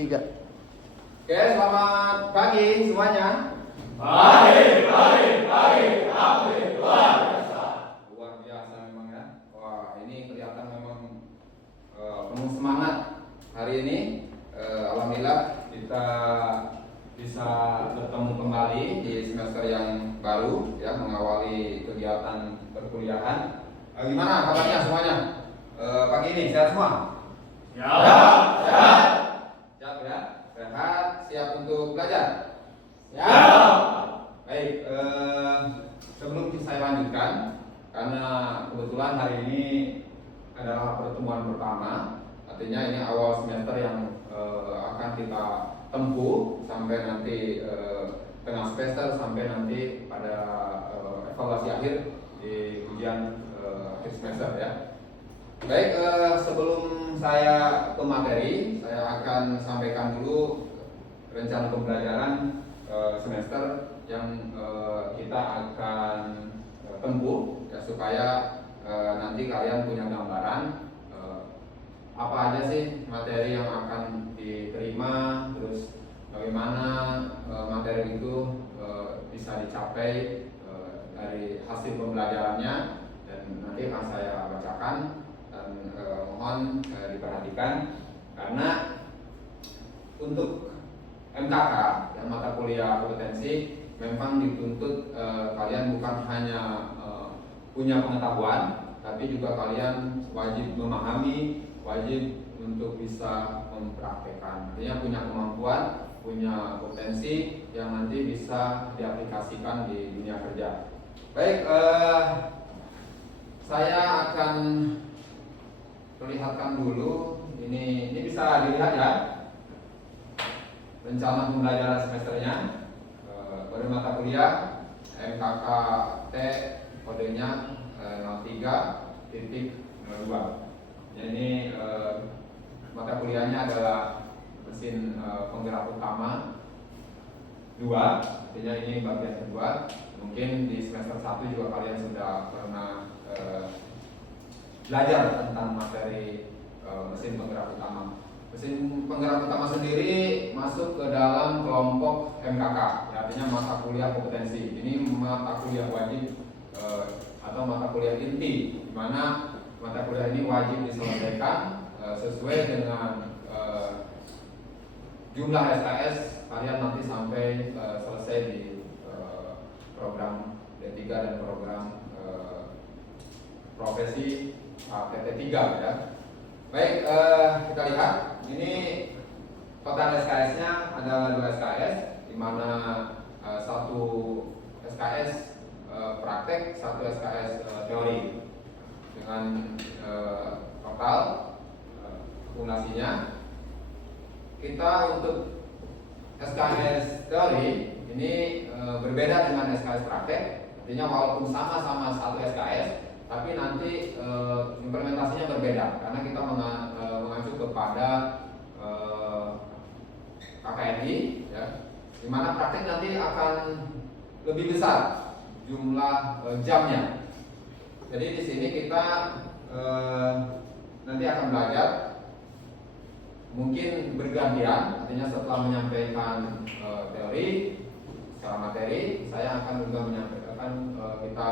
Tiga. Oke, selamat pagi semuanya. Baik. Luar biasa. Luar biasa memang ya. Wah, ini kelihatan memang penuh semangat hari ini. Alhamdulillah kita bisa bertemu kembali di semester yang baru ya, mengawali kegiatan perkuliahan. Gimana kabarnya semuanya? Pagi ini sehat semua? Siap. Siap ya? Sehat, siap untuk belajar? Siap. Baik, sebelum saya lanjutkan, karena kebetulan hari ini adalah pertemuan pertama, artinya ini awal semester yang akan kita tempuh sampai nanti tengah semester, sampai nanti pada evaluasi akhir di ujian akhir semester ya. Baik, sebelum saya ke materi, saya akan sampaikan dulu rencana pembelajaran semester yang kita akan tempuh ya, supaya nanti kalian punya gambaran apa aja sih materi yang akan diterima, terus bagaimana materi itu bisa dicapai dari hasil pembelajarannya, dan nanti akan saya bacakan. Dan mohon diperhatikan karena untuk MKK yang mata kuliah kompetensi memang dituntut kalian bukan hanya punya pengetahuan, tapi juga kalian wajib memahami, wajib untuk bisa mempraktekkan. Artinya punya kemampuan, punya potensi yang nanti bisa diaplikasikan di dunia kerja. Baik, saya akan perlihatkan dulu, ini bisa dilihat ya rencana pembelajaran semesternya. Pada mata kuliah MKK T kodenya 03.02. Ini mata kuliahnya adalah mesin penggerak utama 2, artinya ini bagian kedua. Mungkin di semester 1 juga kalian sudah pernah belajar tentang materi mesin penggerak utama. Mesin penggerak utama sendiri masuk ke dalam kelompok MKK, ya, artinya mata kuliah kompetensi. Ini mata kuliah wajib atau mata kuliah inti, di mana mata kuliah ini wajib diselesaikan sesuai dengan jumlah SKS kalian nanti sampai selesai di program D3 dan program profesi PT3 ya. Baik, kita lihat ini total SKS-nya adalah 2 SKS, di mana 1 SKS praktek, 1 SKS teori, dengan total akumulasinya. Kita untuk SKS teori ini berbeda dengan SKS praktek, artinya walaupun sama-sama 1 SKS, tapi nanti implementasinya berbeda karena kita mengacu kepada KKNI ya, dimana praktek nanti akan lebih besar jumlah jamnya. Jadi di sini kita nanti akan belajar mungkin bergantian, artinya setelah menyampaikan teori secara materi, saya akan juga menyampaikan kita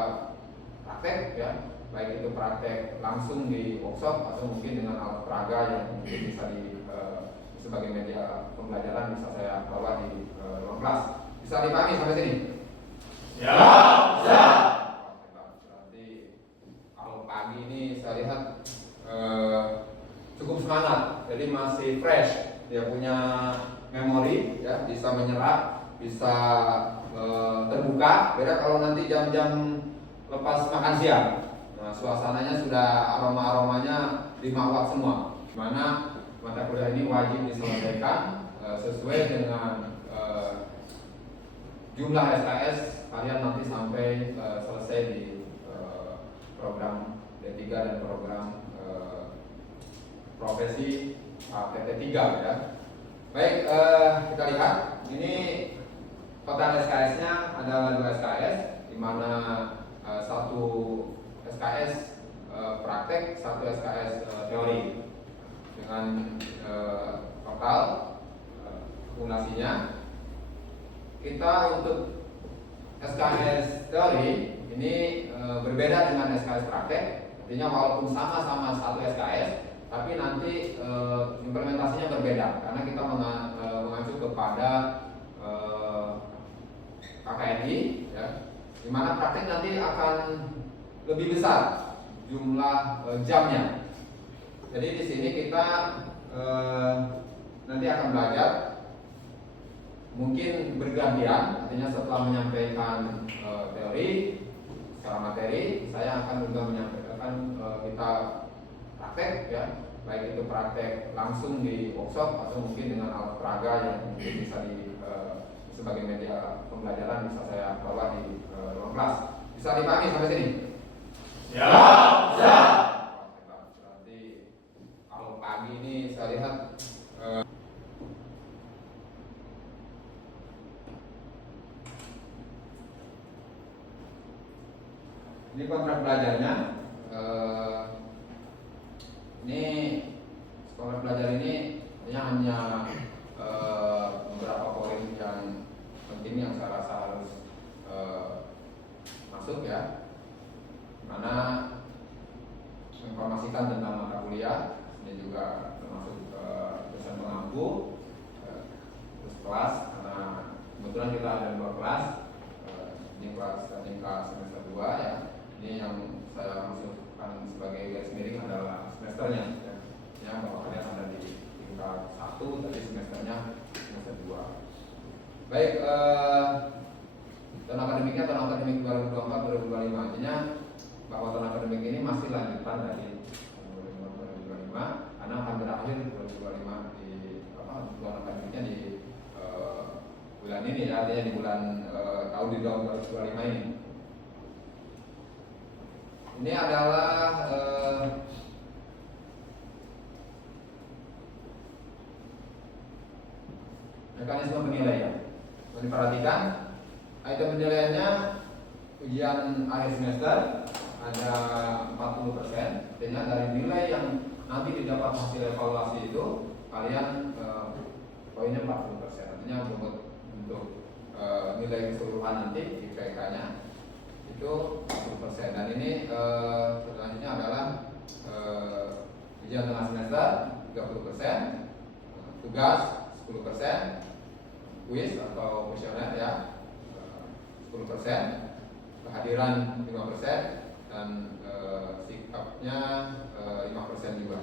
praktek ya, baik itu praktek langsung di workshop atau mungkin dengan alat peraga yang mungkin bisa sebagai media pembelajaran bisa saya bawa di ruang kelas. Bisa dipahami sampai sini? Siap. Berarti kalau pagi ini saya lihat cukup semangat, jadi masih fresh, dia punya memori ya, bisa menyerap, bisa terbuka. Beda kalau nanti jam-jam lepas makan siang, nah suasananya sudah aromanya 5 watt semua, dimana mata kuliah ini wajib diselesaikan sesuai dengan jumlah SKS kalian nanti sampai selesai di program D3 dan program profesi PT3 ya. Baik, kita lihat ini total SKS-nya adalah 2 SKS, di mana 1 SKS praktek, 1 SKS teori, dengan total simulasinya. Kita untuk SKS teori ini berbeda dengan SKS praktek. Artinya walaupun sama-sama satu SKS, tapi nanti implementasinya berbeda karena kita mengacu kepada KKNI, ya, di mana praktek nanti akan lebih besar jumlah jamnya. Jadi di sini kita nanti akan belajar mungkin bergantian, artinya setelah menyampaikan teori secara materi, saya akan juga menyampaikan kita praktek, ya, baik itu praktek langsung di workshop atau mungkin dengan alat peraga yang mungkin bisa sebagai media pembelajaran bisa saya bawa di ruang kelas. Bisa dipahami sampai sini? Siap. Siap. Berarti kalau pagi ini saya lihat ini kontrak belajarnya. Ini kontrak belajar ini hanya beberapa poin yang penting yang saya rasa harus masuk, ya, mana informasikan tentang mata kuliah. Ini juga termasuk dosen pengampu, terus kelas, karena kebetulan kita ada 2 kelas. Ini kelas tingkat semester 2, ya. Ini yang saya masukkan sebagai garis miring adalah semesternya, ya, bahwa kalian ada di tingkat 1, tadi semesternya semester 2. Baik, tahun akademiknya tahun akademik 2024-2025, artinya bahwa tahun akademik ini masih lanjutan dari 2024-2025 karena akan berakhir 2025 di tahun akademiknya di bulan ini, ya, artinya di bulan tahun 2025 ini. Ini adalah mekanisme penilaian. Diperhatikan item penilaiannya ujian akhir semester ada 40%, artinya dari nilai yang nanti didapat hasil evaluasi itu kalian poinnya 40%, artinya untuk nilai keseluruhan nanti IPK-nya itu 40%. Dan ini selanjutnya adalah ujian tengah semester 30%, tugas 10%, kuis atau kuesioner, ya, 10%, kehadiran 5%, dan sikapnya 5% juga.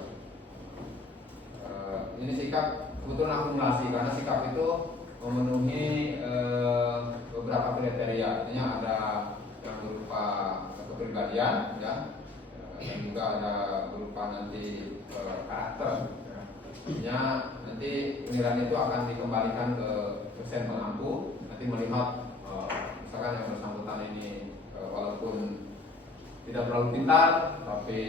Ini sikap kebetulan akumulasi karena sikap itu memenuhi beberapa kriteria, artinya ada yang berupa kepribadian, ya, dan juga ada berupa nanti karakter. Artinya nanti penilaian itu akan dikembalikan ke dosen pengampu, nanti melihat misalkan yang bersangkutan ini walaupun tidak terlalu pintar tapi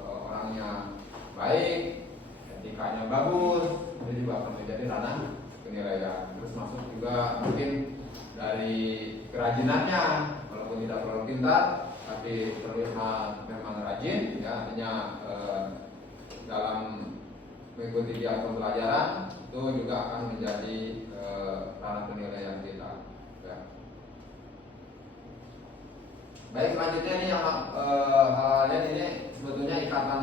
orangnya baik, etikanya bagus, itu juga akan menjadi ranah penilaian. Terus masuk juga mungkin dari kerajinannya, walaupun tidak terlalu pintar tapi terlihat memang rajin, ya, artinya dalam mengikuti kegiatan pembelajaran itu juga akan menjadi ranah penilaian kita, ya. Baik, selanjutnya ini yang hal-hal ini sebetulnya ikatan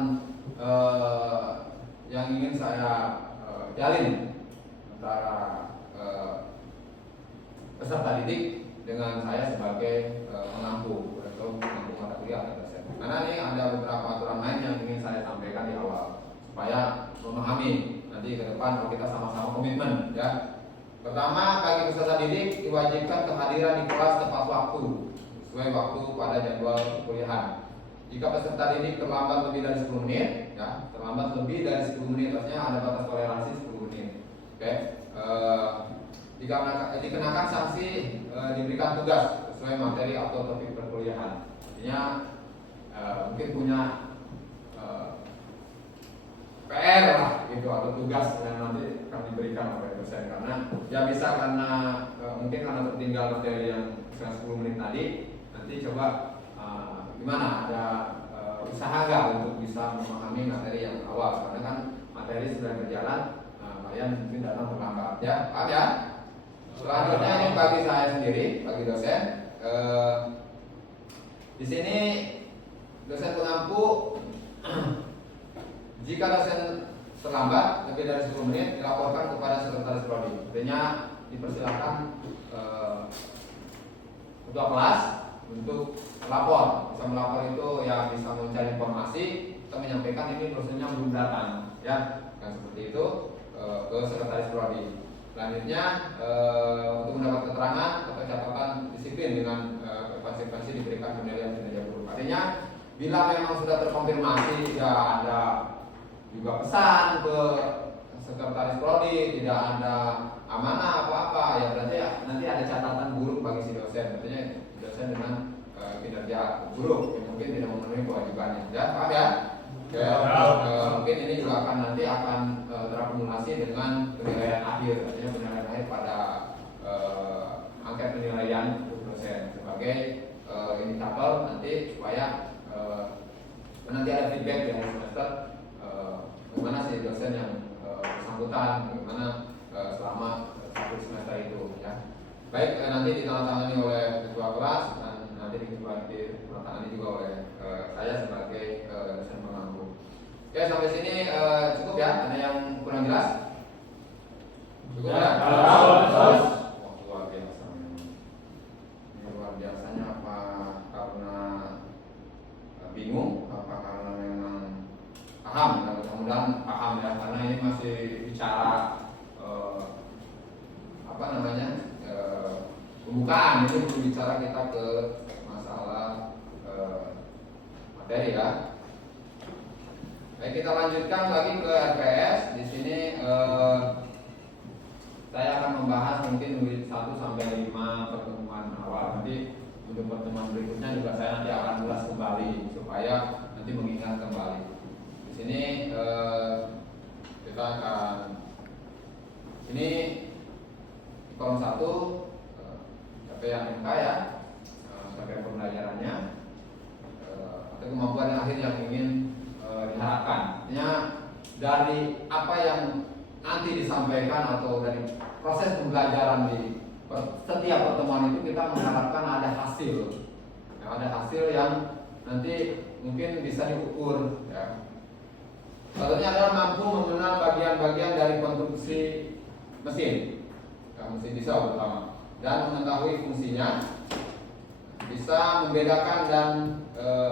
yang ingin saya jalin antara peserta didik dengan saya sebagai pengampu atau pengampu mata kuliah atau dosen. Karena ini ada beberapa aturan main yang ingin saya sampaikan di awal supaya memahami nanti ke depan kalau kita sama-sama komitmen, ya. Pertama, bagi peserta didik diwajibkan kehadiran di kelas tepat waktu sesuai waktu pada jadwal perkuliahan. Jika peserta didik terlambat lebih dari 10 menit, ya, terlambat lebih dari 10 menit, artinya ada batas toleransi 10 menit. Oke. Dikenakan sanksi diberikan tugas sesuai materi atau topik perkuliahan. Artinya mungkin punya PR lah gitu atau tugas yang nanti akan diberikan oleh dosen, karena ya bisa karena mungkin karena tertinggal materi yang 10 menit tadi, nanti coba gimana ada usaha nggak untuk bisa memahami materi yang awal, karena kan materi sudah berjalan kalian mungkin datang terlambat ya, paham ya? Selanjutnya ini bagi saya sendiri, bagi dosen. Di sini dosen pengampu jika dosen terlambat lebih dari 10 menit dilaporkan kepada sekretaris prodi. Artinya dipersilakan ketua kelas untuk melapor. Bisa melapor itu ya bisa mencari informasi atau menyampaikan ini dosennya belum datang ya, kan seperti itu ke sekretaris prodi. Selanjutnya untuk mendapat keterangan atau catatan disiplin dengan konsekuensi diberikan penilaian kinerja guru. Artinya bila memang sudah terkonfirmasi tidak ada juga pesan ke sekretaris prodi, tidak ada amanah apa-apa, ya berarti ya nanti ada catatan buruk bagi si dosen. Artinya dosen dengan kinerja buruk yang mungkin tidak memenuhi kewajibannya. Ya, paham ya? Mungkin ini juga nanti akan terakumulasi dengan penilaian akhir. Artinya penilaian akhir pada angket penilaian untuk dosen sebagai indikator nanti supaya nanti ada feedback dari semester bagaimana si dosen yang bersangkutan, bagaimana selama satu semester itu ya. Baik, nanti ditandatangani oleh ketua kelas dan nanti ditandatangani juga oleh saya sebagai dosen pengampu. Oke, sampai sini cukup ya. Ada yang kurang jelas? Cukup ya? Wah, luar biasa. Ini luar biasanya apa karena bingung, apa karena memang paham? Mudah-mudahan paham ya, karena ini masih bicara pembukaan, ini belum bicara kita ke masalah materi ya. Baik, kita lanjutkan lagi ke RPS. Di sini saya akan membahas mungkin unit 1 sampai 5 pertemuan awal. Nanti untuk pertemuan berikutnya juga saya nanti akan ulas kembali supaya nanti mengingat kembali. Di sini kita akan ini di kolom 1 capaian MK ya, capaian pembelajarannya atau kemampuan akhir yang ingin diharapkan. Artinya dari apa yang nanti disampaikan atau dari proses pembelajaran di setiap pertemuan itu kita mengharapkan ada hasil, ada hasil yang nanti mungkin bisa diukur ya. Satunya adalah mampu mengenal bagian-bagian dari konstruksi mesin, ya, mesin diesel terutama, dan mengetahui fungsinya, bisa membedakan dan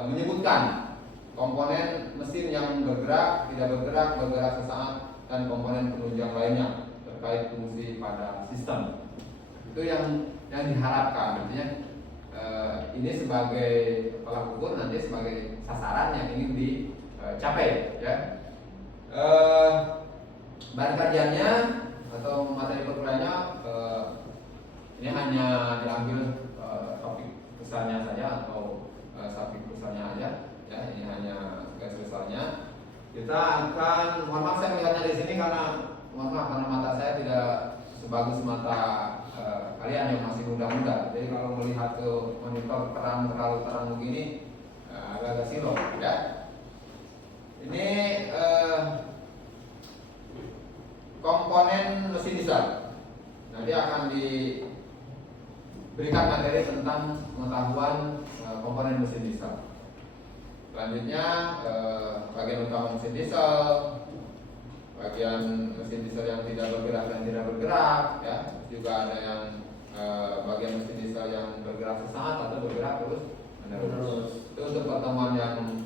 menyebutkan komponen mesin yang bergerak, tidak bergerak, bergerak sesaat, dan komponen penunjang lainnya terkait fungsi pada sistem. Itu yang diharapkan. Artinya ini sebagai tolak ukur, nanti sebagai sasaran yang ingin dicapai ya. Bahan kajiannya atau materi perkuliahannya ini hanya diambil topik besarnya saja atau topik besarnya aja ya. Ini hanya garis besarnya. Kita akan, mohon maaf saya melihatnya di sini karena mohon maaf karena mata saya tidak sebagus mata kalian yang masih muda-muda. Jadi kalau melihat ke monitor terlalu terang begini agak-agak silau ya. Ini komponen mesin diesel. Nanti akan diberikan materi tentang pengetahuan komponen mesin diesel. Selanjutnya bagian utama mesin diesel, bagian mesin diesel yang tidak bergerak dan tidak bergerak ya. Juga ada yang bagian mesin diesel yang bergerak sesaat atau bergerak terus menerus. Itu untuk pertemuan yang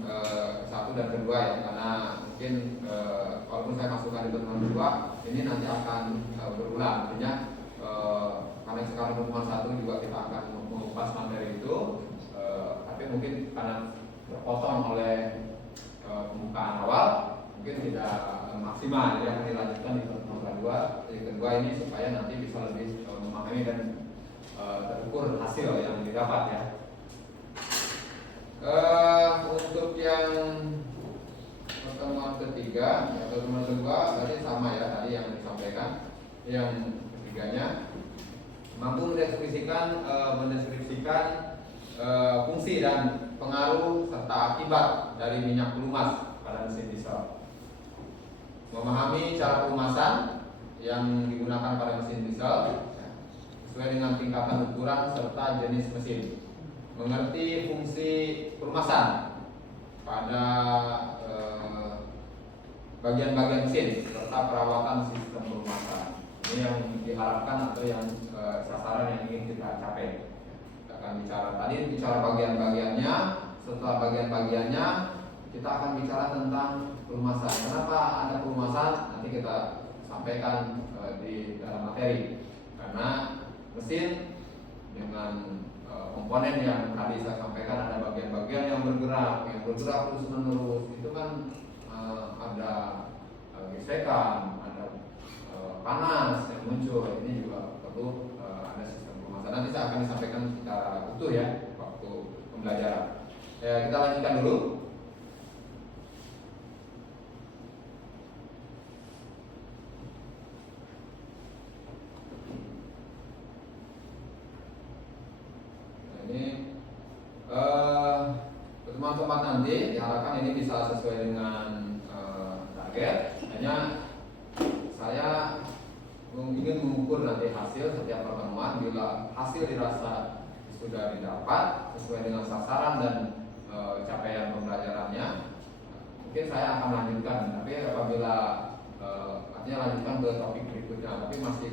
1 dan kedua ya, karena mungkin walaupun saya masukkan di pertemuan kedua, ini nanti akan berulang. Artinya karena sekarang pertemuan 1 juga kita akan mengupas materi itu, tapi mungkin karena terpotong oleh pembukaan awal, mungkin tidak maksimal. Jadi akan dilanjutkan di pertemuan kedua. Jadi kedua ini supaya nanti bisa lebih memahami dan terukur hasil yang didapat ya. Untuk yang pertemuan ketiga atau pertemuan kedua berarti sama ya tadi yang disampaikan. Yang ketiganya mampu mendeskripsikan fungsi dan pengaruh serta akibat dari minyak pelumas pada mesin diesel. Memahami cara pelumasan yang digunakan pada mesin diesel sesuai dengan tingkatan ukuran serta jenis mesin. Mengerti fungsi pelumasan pada bagian-bagian mesin serta perawatan sistem pelumasan. Ini yang diharapkan atau yang sasaran yang ingin kita capai. Kita akan bicara bagian-bagiannya. Setelah bagian-bagiannya kita akan bicara tentang pelumasan. Kenapa ada pelumasan? Nanti kita sampaikan di dalam materi. Karena mesin dengan komponen yang tadi saya sampaikan ada bagian-bagian yang bergerak terus menerus. Itu kan ada gesekan, ada panas yang muncul. Ini juga perlu ada sistem pelumasan. Nanti saya akan disampaikan secara utuh ya waktu pembelajaran. Kita lanjutkan dulu. Ini teman-teman nanti diharapkan ini bisa sesuai dengan target. Hanya saya ingin mengukur nanti hasil setiap pertemuan. Bila hasil dirasa sudah didapat sesuai dengan sasaran dan capaian pembelajarannya, mungkin saya akan lanjutkan. Tapi apabila artinya lanjutkan ke topik berikutnya, tapi masih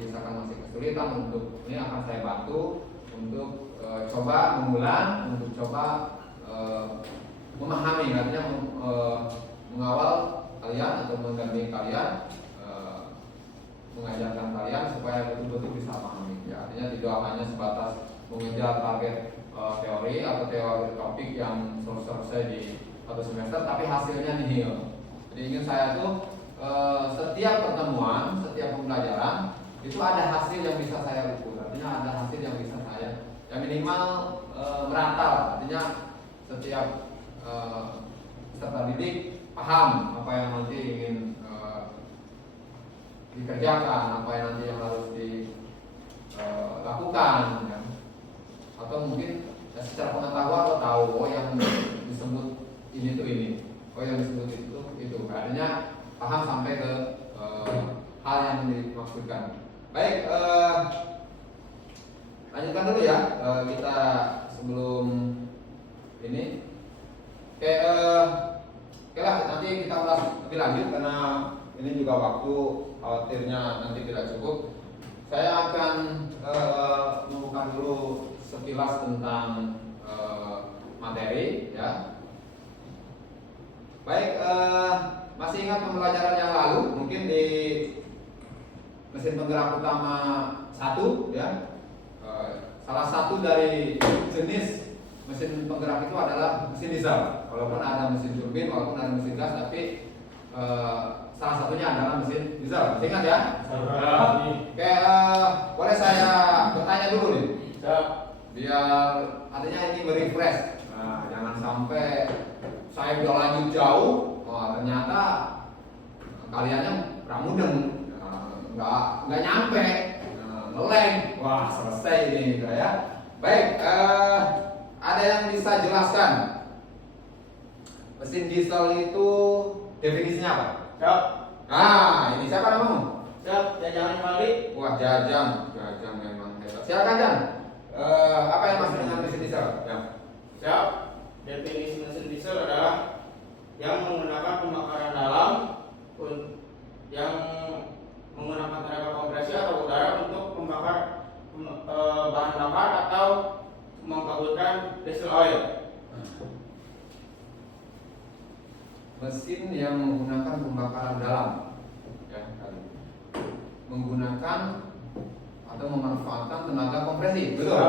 kesulitan untuk ini, akan saya bantu untuk coba mengulang, untuk coba memahami, artinya mengawal kalian atau mendampingi kalian, mengajarkan kalian supaya betul-betul bisa memahami. Ya, artinya tidak hanya sebatas mengejar target teori atau teori topik yang selesai di satu semester, tapi hasilnya nihil. Jadi ingin saya tuh setiap pertemuan, setiap pembelajaran itu ada hasil yang bisa saya ukur. Artinya ada hasil yang bisa saya, yang minimal merata. Artinya setiap peserta didik paham apa yang nanti ingin dikerjakan, apa yang nanti yang harus dilakukan, ya. Atau mungkin ya, secara pengetahuan tahu yang disebut ini tuh ini, yang disebut itu. Artinya paham sampai ke hal yang dimaksudkan. Baik, lanjutkan dulu ya kita sebelum ini. Oke lah, nanti kita ulas lebih lanjut karena ini juga waktu khawatirnya nanti tidak cukup. Saya akan membuka dulu sekilas tentang materi ya. Baik, masih ingat pembelajaran yang lalu mungkin di mesin penggerak utama 1 ya. Salah satu dari jenis mesin penggerak itu adalah mesin diesel. Walaupun ada mesin turbin, walaupun ada mesin gas, tapi salah satunya adalah mesin diesel. Masih ingat ya? Oke, boleh saya bertanya dulu nih? Biar artinya ini merefresh. Nah, jangan sampai saya udah lanjut jauh, ternyata kaliannya pramudeng, nggak nyampe, ngeleng. Wah, selesai ini gitu ya. Baik, ada yang bisa jelaskan mesin diesel itu definisinya apa? Siap. Nah, ini siapa namamu? Siap, Jajang Malik. Wah, Jajang memang hebat. Silakan Jan. Apa yang maksud dengan mesin diesel? Ya. Siap. Definisi mesin diesel adalah yang menggunakan pembakaran dalam, yang menggunakan tenaga kompresi atau udara untuk membakar bahan bakar atau mengkabutkan diesel oil. Mesin yang menggunakan pembakaran dalam, ya, menggunakan atau memanfaatkan tenaga kompresi, betul?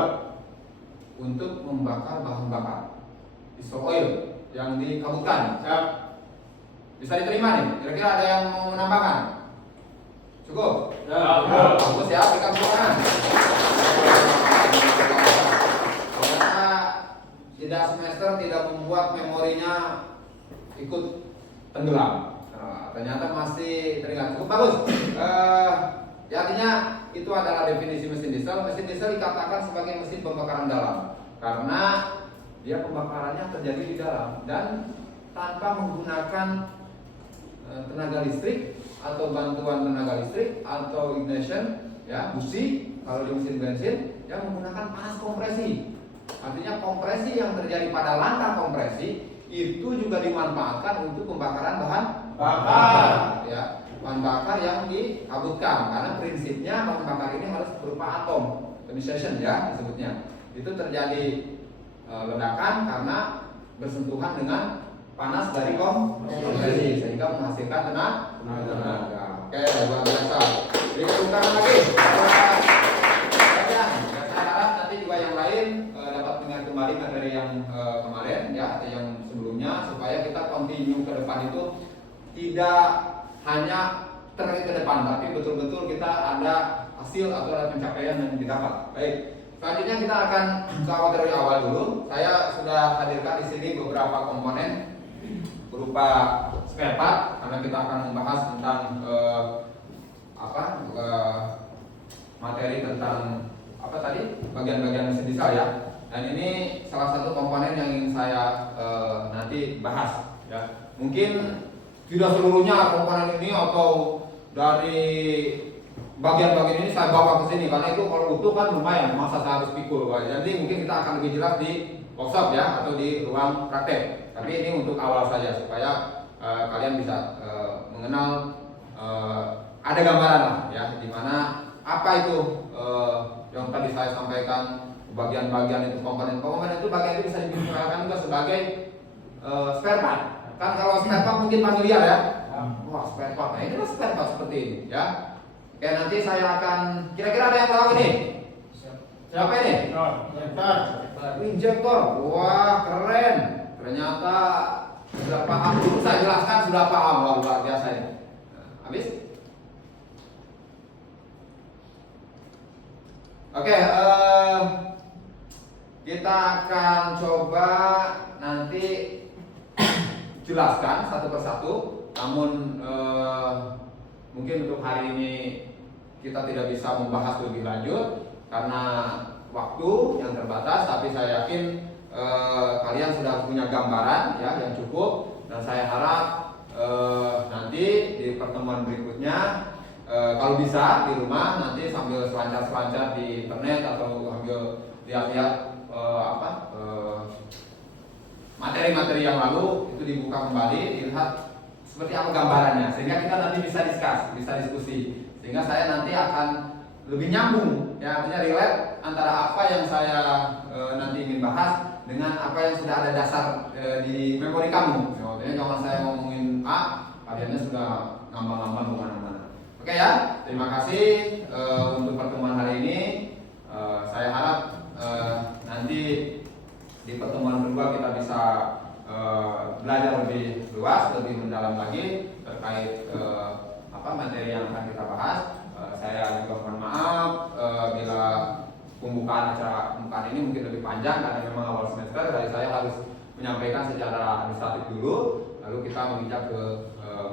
Untuk membakar bahan bakar, diesel oil yang dikabutkan. Siap. Bisa diterima nih? Kira-kira ada yang mau menambahkan? Cukup? Siap. Bagus ya, berikan tepuk tangan. Ternyata tidak semester tidak membuat memorinya ikut tenggelam. Ternyata masih teringat. Cukup bagus. Ya, artinya itu adalah definisi mesin diesel. Mesin diesel dikatakan sebagai mesin pembakaran dalam karena dia pembakarannya terjadi di dalam dan tanpa menggunakan tenaga listrik atau bantuan tenaga listrik atau ignition, ya, busi kalau di mesin bensin yang menggunakan panas kompresi. Artinya kompresi yang terjadi pada langkah kompresi itu juga dimanfaatkan untuk pembakaran bahan bakar, ya, bahan bakar yang dikabutkan, karena prinsipnya bahan bakar ini harus berupa atom, ionization, ya, disebutnya. Itu terjadi ledakan karena bersentuhan dengan panas dari kompresi sehingga menghasilkan tenaga. Oke, luar biasa. Jadi bukan lagi. Saya harap nanti juga yang lain dapat mendengar kembali materi yang kemarin, ya, atau yang sebelumnya, supaya kita continue ke depan itu tidak hanya terkait ke depan, tapi betul-betul kita ada hasil atau ada pencapaian yang didapat. Baik. Selanjutnya kita akan ke awal dari awal dulu. Saya sudah hadirkan di sini beberapa komponen berupa spare part, karena kita akan membahas tentang materi tentang apa tadi, bagian-bagian mesin diesel, ya. Dan ini salah satu komponen yang ingin saya nanti bahas, ya. Mungkin tidak seluruhnya komponen ini atau dari bagian-bagian ini saya bawa ke sini, karena itu kalau utuh kan lumayan, masa saya harus pikul, Pak. Jadi mungkin kita akan lebih jelas di workshop, ya, atau di ruang praktek. Tapi ini untuk awal saja supaya kalian bisa mengenal, ada gambaran lah, ya, dimana apa itu yang tadi saya sampaikan, bagian-bagian itu, komponen-komponen itu, bagian itu bisa digunakan juga sebagai spare part. Kan kalau spare part mungkin familiar, ya. Wah, spare part. Nah, ini adalah spare part seperti ini, ya. Oke, nanti saya akan, kira-kira ada yang tahu ini? Siapa ini? Injektor. Wah, keren. Ternyata sudah paham. Dulu saya jelaskan sudah paham. Wah, luar biasa ini. Nah, habis? Oke, kita akan coba nanti jelaskan satu persatu. Namun mungkin untuk hari ini kita tidak bisa membahas lebih lanjut karena waktu yang terbatas. Tapi saya yakin kalian sudah punya gambaran, ya, yang cukup. Dan saya harap nanti di pertemuan berikutnya, kalau bisa di rumah nanti sambil selancar-selancar di internet atau sambil lihat-lihat materi-materi yang lalu itu dibuka kembali, dilihat seperti apa gambarannya, sehingga kita nanti bisa diskusi, sehingga saya nanti akan lebih nyambung, ya, artinya relate antara apa yang saya nanti ingin bahas dengan apa yang sudah ada dasar di memori kamu. Artinya kalau saya ngomongin A, kaliannya sudah ngambang-ngambang kemana-mana. Oke, ya, terima kasih untuk pertemuan hari ini. Saya harap nanti di pertemuan kedua kita bisa belajar lebih luas, lebih mendalam lagi terkait materi yang akan kita bahas. Saya juga mohon maaf bila pembukaan ini mungkin lebih panjang karena memang awal semester. Dari saya harus menyampaikan secara administratif dulu, lalu kita menginjak ke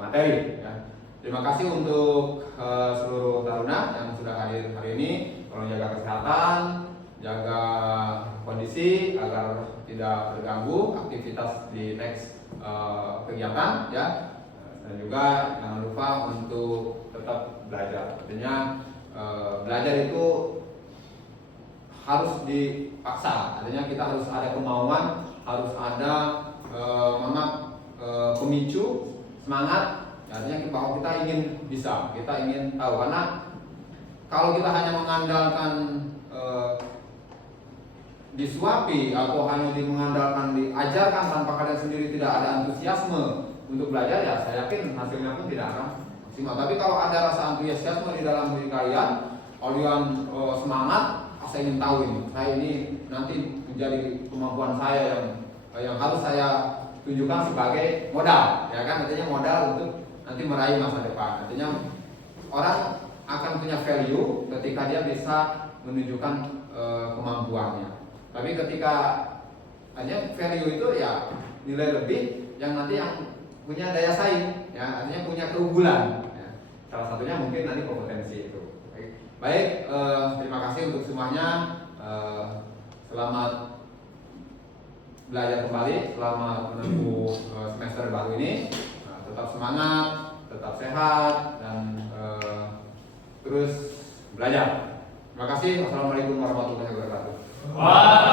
materi, ya. Terima kasih untuk seluruh taruna yang sudah hadir hari ini. Tolong jaga kesehatan, jaga kondisi agar tidak terganggu aktivitas di next kegiatan, ya. Dan juga jangan lupa untuk tetap belajar. Artinya belajar itu harus dipaksa. Artinya kita harus ada kemauan, harus ada pemicu, semangat. Artinya bahwa kita ingin bisa, kita ingin tahu. Karena kalau kita hanya mengandalkan disuapi atau hanya mengandalkan diajarkan tanpa kalian sendiri tidak ada antusiasme untuk belajar, ya saya yakin hasilnya pun tidak akan maksimal. Tapi kalau ada rasa antusiasme di dalam diri kalian, kalian semangat, saya ingin tahu ini nanti menjadi kemampuan saya yang harus saya tunjukkan sebagai modal, ya kan, artinya modal untuk nanti meraih masa depan. Artinya orang akan punya value ketika dia bisa menunjukkan kemampuannya. Tapi ketika hanya value itu, ya, nilai lebih yang nanti yang punya daya saing, ya, artinya punya keunggulan, ya. Salah satunya mungkin nanti kompetensi itu. Baik, terima kasih untuk semuanya. Selamat belajar kembali, selamat menempuh semester baru ini. Tetap semangat, tetap sehat, dan terus belajar. Terima kasih. Wassalamualaikum warahmatullahi wabarakatuh. Waalaikumsalam.